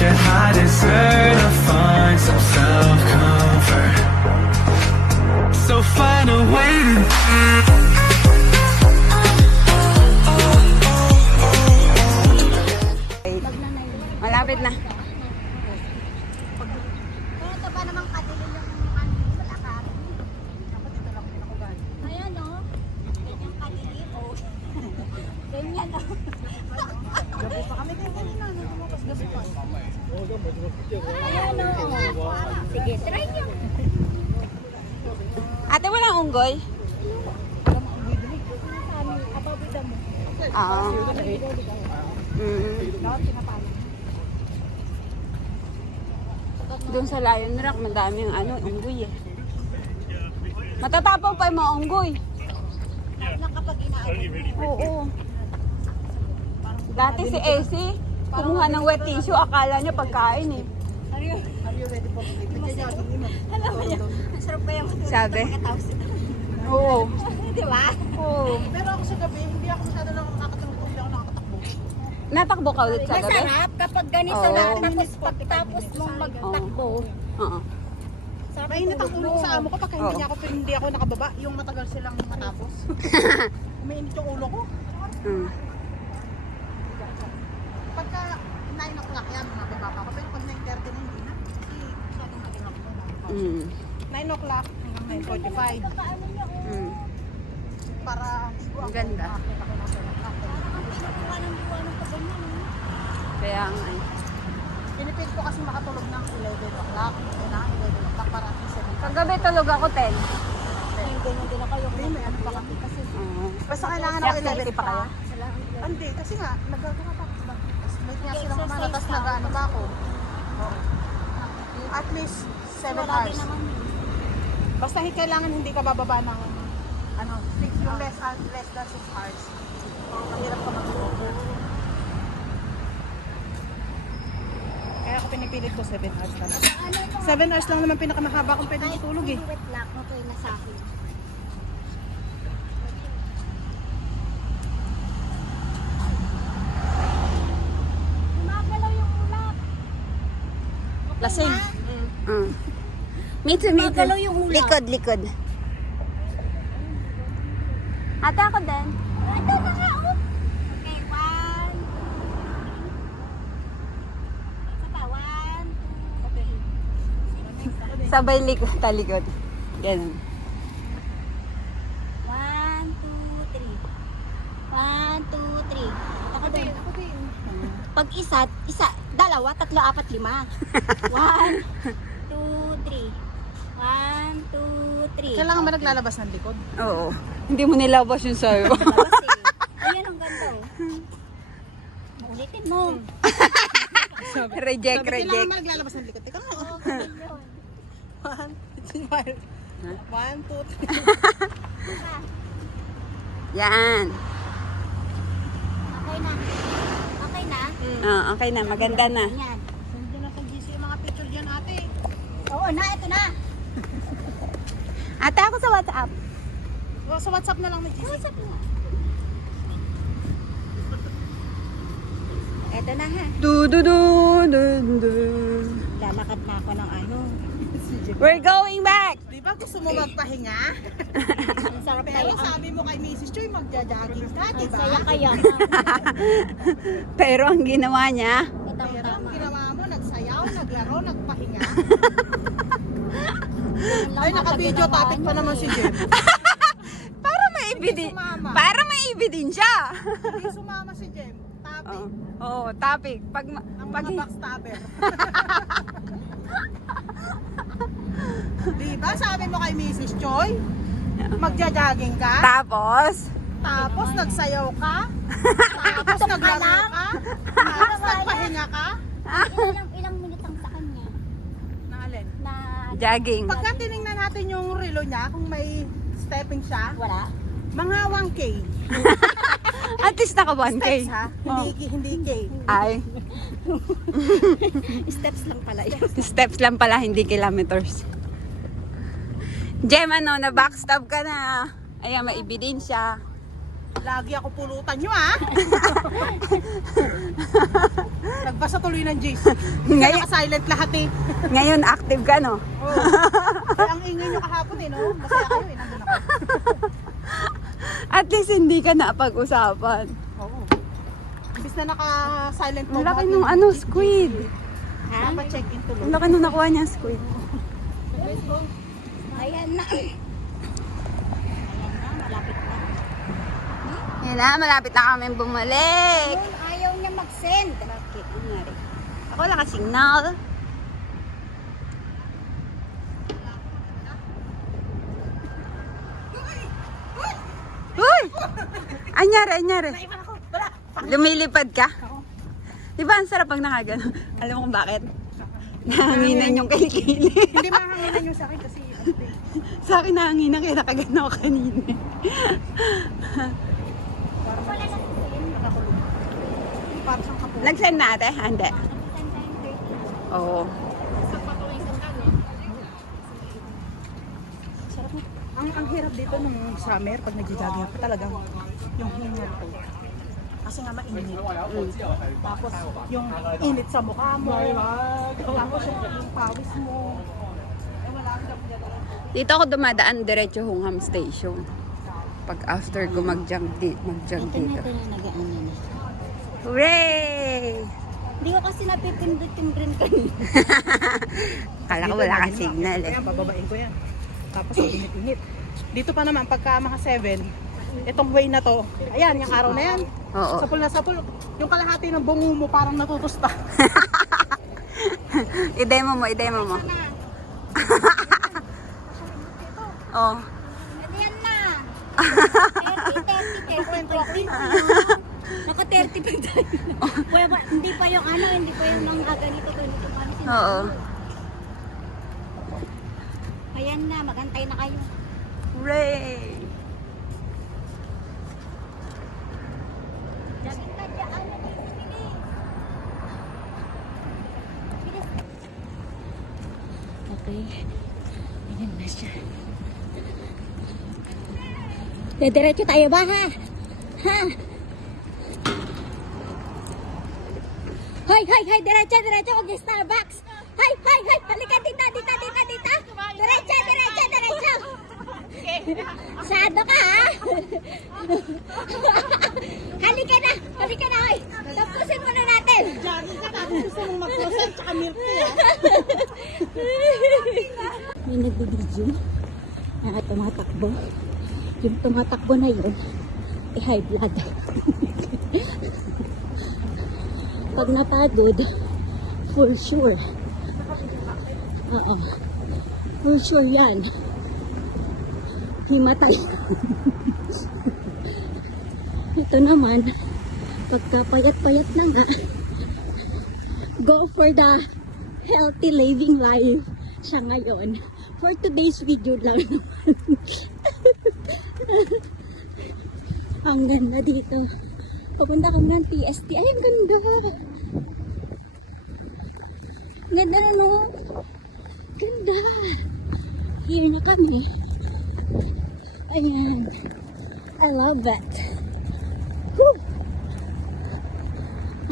your high desert to find some self-comfort. So find a way to Malapit na. Ito ba namang kadilim yung malakar? Ayan o. Ganyan kadilim o. Ganyan o. Gabi pa kami ganyan na. Nagmukas-gas pa. Ayan o. Sige, try nyo. Ate, walang unggoy? Ah. Doon sa Lion Rock, madaming unggoy eh. Matatapang pa yung mga unggoy. Kapag inaabot. Oo. Dati si AC, kumuha ng wet tissue, akala niya pagkain eh. Are you ready for me? Alam mo niya, ang sarap kaya matulog. Sabi? Pagkatapos ito. Oo. Di ba? Oo. Pero ako sa gabi, hindi ako masyado lang nakakatulog. Hindi ako nakakatakbo. Natakbo ka ulit sa gabi? Masarap kapag ganito Oo. na. Tapos pagtapos mong magtakbo. Oo. Sarap Mainit ang ulo ko sa amo ko pagka Oo. hindi ako nakababa. Yung matagal silang matapos. Umiinit yung ulo ko. Mm. Pagka 9 o'clock yan, mababa pa ako. Pero pag 9:30 na, hindi na. Kasi masyadong matinap ko na. Mm. 9 o'clock hanggang 9:45. Mm. Para siguro Ang ganda. makakita ko na 7 o'clock. Kaya nga eh. Pinipil ko kasi makatulog ng 11 o'clock. Kailangan 11 o'clock para at least 7 o'clock. Kagabi tulog ako 10. Ganyan din ako yung May ano pa kami kasi. Oo. Basta kailangan ako 11 pa kayo? Hindi, kasi nga, nagagawa tapos ba? Tapos may kaya silang kumana, tapos nag-ano ba ako? Oo. At least 7 hours. Basta kailangan hindi ka bababa ng ano, yung less than 6 hours. So, mahirap ka mag-over. Kaya ako pinipilit ko 7 hours talaga. 7 hours lang naman pinakamahaba kung pwede matulog eh. Wet lock, okay na sa akin. Gumagalaw yung ulap. Lasing. Mm. Me too, me too. Gumagalaw yung ulap. Likod, likod. Ate, ako din. Ito na nga, oh. Okay, 1. Isa pa, 1, 2, okay. Sabay likod, talikod. Ganun. 1, 2, 3. 1, 2, 3. Ako din. Pag isa, dalawa, tatlo, apat, 5. 1, 2, 3. 1, 2, 3. Kailangan ba naglalabas ng likod? Oo. Hindi mo nilabas yung sayo. Labas eh. Ayan ang ganda oh. Ulitin mo. Reject, Sabi, kailangan reject. ba naglalabas ng likod? Teka nga. Oo, ganun yun. 1, 2, 3. Diba? Yan. Okay na. Okay na? Okay na, maganda na. Yan. Hindi na sa GC yung mga picture dyan ate. Oo na, ito na. Ate, ako sa WhatsApp. O, sa WhatsApp na lang na GC. WhatsApp na. Ito na ha. Lalakad na ako ng ano. We're going back. Di ba gusto mo magpahinga? Ang sarap Pero kaya. sabi mo kay Mrs. Choy, magja-jogging ka, di Ang ba? saya kaya. Pero ang ginawa niya, Pero ang Tama. ginawa mo, nagsayaw, naglaro, nagpahinga. Ay, Ay, naka-video topic pa naman si Jem. para may ebidensya. sumama. Para may ebidensya. Hindi sumama si Jem. Topic. Oo, topic. Ang Pag mga backstabber. Di ba sabi mo kay Mrs. Choy, magja-jogging ka, tapos, tapos nagsayaw ka, tapos naglaro ka, tapos nagpahinga ka. Ilang minutes ang sa kanya Na alin? na jogging. Pagka tinignan natin yung relo niya, kung may stepping siya, wala. mga 1K. At least naka 1K. Steps ha? Hindi K. Ay, Steps lang pala yun. steps lang pala, hindi kilometers. Jem, na backstab ka na. Ayan, may nagbasa tuloy ng Jace. Ngayon- Naka-silent lahat eh. Ngayon active ka, no? Oo. Kaya ang ingay nyo kahapon eh, no? Masaya kayo eh, nandun ako. At least hindi ka napag-usapan. Oo. Imbis na naka-silent Ang laki nung ano, squid. Dapat check-in tuloy. Ang laki nung nakuha niya, squid. Ayan na. Malapit na. Yan na, malapit na kami bumalik. Yun, ayaw niya mag-send. Bakit? Ano nangyari? Ako lang ka-signal. Uy! Anyari. Lumilipad ka? Di ba ang sarap pag nakagano? Alam mo kung bakit? Nahanginan yung kilikili. Hindi mahanginan nyo sa akin kasi Sa akin nahanginan kaya nakagano ako kanina. Wala na si Sen. para sa kapo. Nag-send natin? Hindi. Oo. Ang hirap dito nung summer, pag nag-jogging ako talagang yung hingal ko. Kasi nga mainit. Tapos yung init sa mukha mo. Tapos yung pawis mo. Eh wala akong Dito ako dumadaan diretso Hungham Station. Pag after ko mag-jog dito. Natin na nag-ano na. Hooray! Hindi ko kasi napipindot yung green kanina. Kala ko wala ka signal eh. Ayan, bababain ko yan. Tapos ang init-init. Dito pa naman, pagka mga 7, itong way na to, ayan, yung araw na yan. Oo. Sapul na sapul. Yung kalahati ng bungo mo parang natutusta. I-demo mo. Oh. Ayan na. 30. Naka 30 pa tayo. Hindi pa yung ano, hindi pa yung mga ganito pa rin. Oo. Ayan na, magantay na kayo. Hooray! Jogging na dyan, ano na yung bilis. Okay. Ayan na siya. Diretso tayo ba ha? Ha? Hoy, diretso, huwag yung Starbucks. Hoy, halika dito. Diretso. Sado ka ha? Halika na, hoy. Tapusin muna natin. Jogging ka tapos gusto mong mag-croissant tsaka milk tea. May nagbibidyo na tumatakbo. Yung tumatakbo na yun, high blood. Pag napagod, for sure. Oo. For sure yan. Himatay. Ito naman, pagkapayat-payat na nga, go for the healthy living life siya ngayon. For today's video lang naman. Ang ganda dito. Pupunta kami ng TST. Ay, ang ganda. Ganda na, no? Ganda. Here na kami. Ayan. I love it. Whew.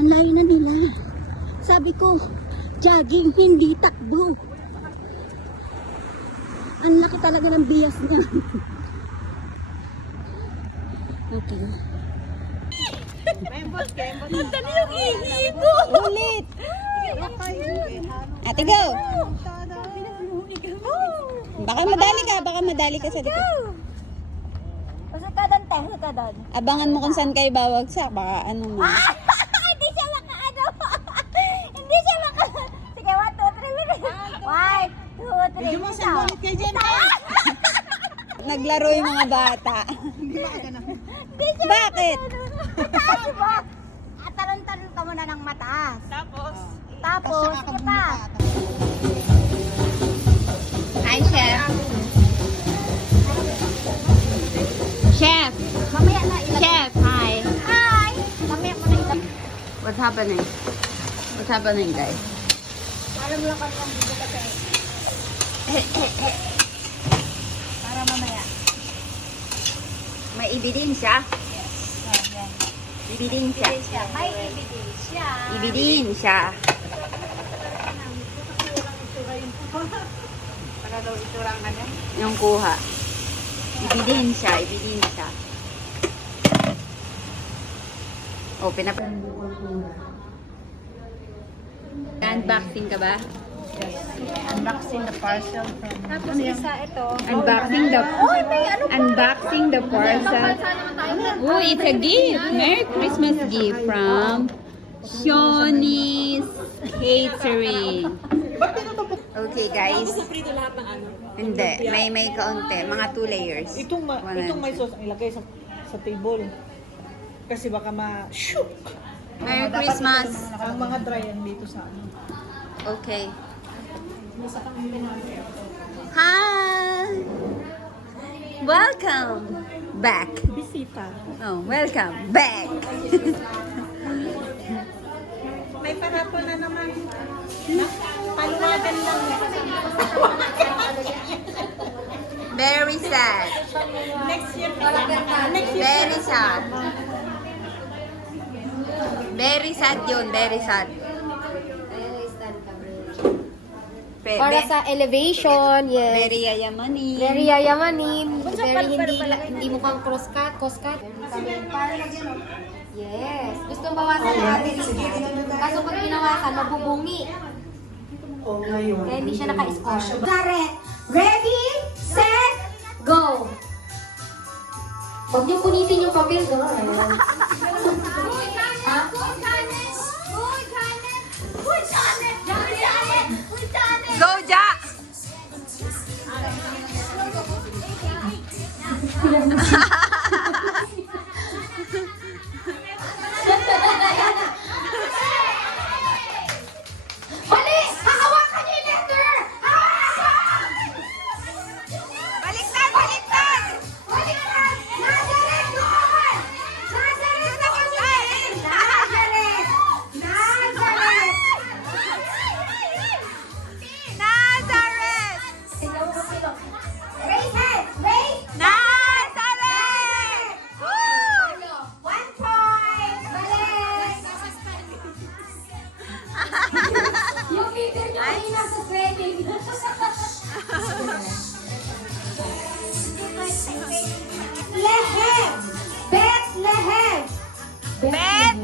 Ang layo na nila. Sabi ko, jogging, hindi takbo. Ang laki talaga ng bias niya. Okay. Ang dami yung ihi ko. Ulit. Ate, go. Baka madali ka sa likod. Pasok ka doon. Abangan mo kung saan kayo babagsak. Baka ano mo. Hindi siya maka-ano. Sige, 1, 2, 3, bilis. 1, 2, 3. Medyo mo sa bonnet kay Jen. Naglaro yung mga bata. Hindi ba ka ganun? Bakit? Mataas ba? Talon-talon ka muna ng mataas. Tapos, sige pa. Hi, Chef. Chef. Mamaya na ilagay. Chef, hi. Hi! Mamaya mo na ilagay. What's happening, guys? Alam lang kami ang video kasi. Para mamaya. May ebidensya. Ayan. Ebidensya. May ebidensya. Ebidensya. Ano daw iturang ano? Yung kuha. Ebidensya, ebidensya. Oh, unboxing ka ba? Unboxing the parcel from... Tapos isa ito. Unboxing the unboxing the parcel. Oh, it's a gift. Merry Christmas gift from Shoney's Catering. Okay, guys. Hindi, may kaunti, mga 2 layers. Itong may sauce ang ilagay sa table. Kasi baka ma-shook. Merry Christmas. Ang mga dry yan dito sa ano. Okay. Hi. Welcome back. Bisita. Oh, welcome back. May parapol na naman. Paluwagan lang. Very sad. Next year. Very sad. Very sad yun, very sad. Para sa elevation, yes. Very yayamanin. Very yayamanin. Very hindi mukhang cross-cut. Yes. Gusto bawasan natin ito. Kaso pag binawasan, mabubungi. Kaya hindi siya naka-score. Ready, set, go! Huwag niyo punitin yung papel doon. Go, Ja! Mali! Hahawakan niyo yung letter! Hawakan! Baliktad, baliktad! Baliktad! Nazareth doon! Nazareth doon! Nazareth! Nazareth! Nazareth! Raise hand! Raise! Nazareth! Woo! 1 point! Balik! Yung leader niyo ay nasa training. Lehem! Bethlehem! Bet!